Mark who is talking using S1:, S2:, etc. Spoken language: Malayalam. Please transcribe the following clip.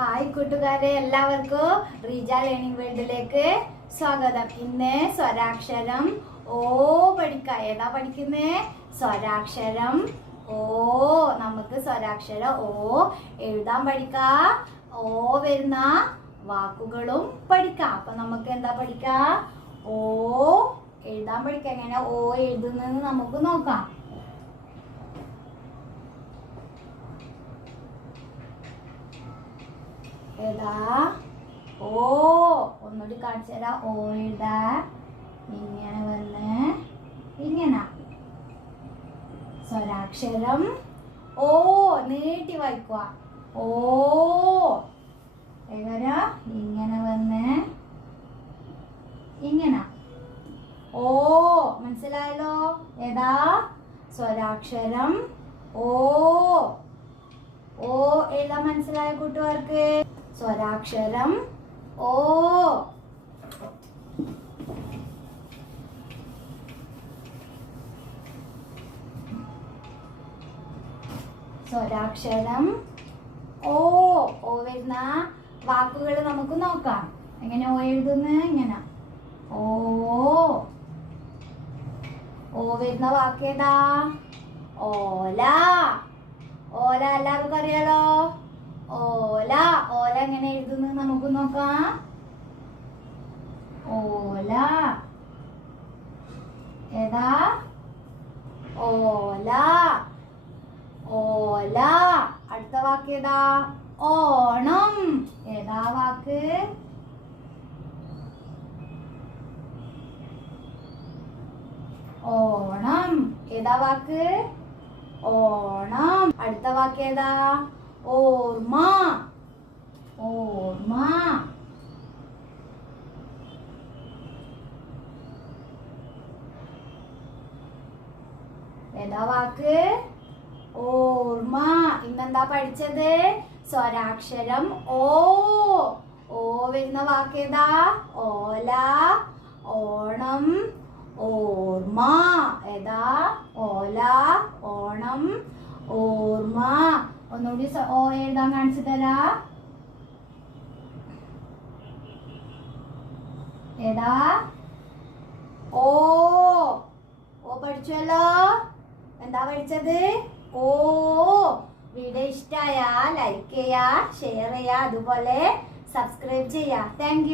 S1: ഹായ് കൂട്ടുകാരെ എല്ലാവർക്കും റീജ ലേണിംഗ് വേൾഡിലേക്ക് സ്വാഗതം. ഇന്ന് സ്വരാക്ഷരം ഓ പഠിക്ക. ഏതാ പഠിക്കുന്നേ? സ്വരാക്ഷരം ഓ. നമുക്ക് സ്വരാക്ഷരം ഓ എഴുതാൻ പഠിക്ക. ഓ വരുന്ന വാക്കുകളും പഠിക്കാം. അപ്പൊ നമുക്ക് എന്താ പഠിക്ക? ഓ എഴുതാൻ പഠിക്കാം. എങ്ങനെ ഓ എഴുതുന്നെന്ന് നമുക്ക് നോക്കാം. ഏതാ? ഓ ഒന്നുകൂടി കാണിച്ചു തരാം. ഓ എഴുതാ ഇങ്ങനെ വന്ന്. ഇങ്ങനെ. സ്വരാക്ഷരം. ഓ നീട്ടി വായിക്കുക ഓ എങ്ങനെ? ഇങ്ങനെ വന്ന്. ഇങ്ങനെ. ഓ മനസ്സിലായല്ലോ? ഏതാ? സ്വരാക്ഷരം. ഓ ഓ എഴുതാൻ മനസ്സിലായ കൂട്ടുകാർക്ക്? സ്വരാക്ഷരം ഓ. സ്വരാക്ഷരം ഓ. ഓ വരുന്ന വാക്കുകൾ നമുക്ക് നോക്കാം. എങ്ങനെ ഓ എഴുതുന്ന? ഇങ്ങനെ. ഓ. ഓ വരുന്ന വാക്ക് ഏതാ ഓല. ഓല എല്ലാവർക്കും അറിയാലോ? എങ്ങനെ എഴുതുന്നത് നമുക്ക് നോക്കാം. ഓല. ഏതാ? ഓല. ഓല. അടുത്ത വാക്ക് ഏതാ? ഓണം. ഏതാ വാക്ക്? ഓണം. ഏതാ വാക്ക്? ഓണം. അടുത്ത വാക്ക് ഏതാ? ഓർമ്മ. ഓർമ്മ. ഏതാ വാക്ക്? ഓർമ്മ. ഇന്നെന്താ പഠിച്ചത്? സ്വരാക്ഷരം ഓ. ഓ വരുന്ന വാക്ക് ഏതാ? ഓല. ഓണം. ഓർമ്മ. ഏതാ? ഓല. ഓണം. ഓർമ്മ. ഒന്നുകൂടി ഓ എഴുതാൻ കാണിച്ചു തരാ. ഏതാ? ഓ. ഓ പഠിച്ചല്ലോ? എന്താ പഠിച്ചത്? ഓ. വീഡിയോ ഇഷ്ടമായ ലൈക്ക് ചെയ്യുക ഷെയർ ചെയ്യാ അതുപോലെ സബ്സ്ക്രൈബ് ചെയ്യാ. താങ്ക്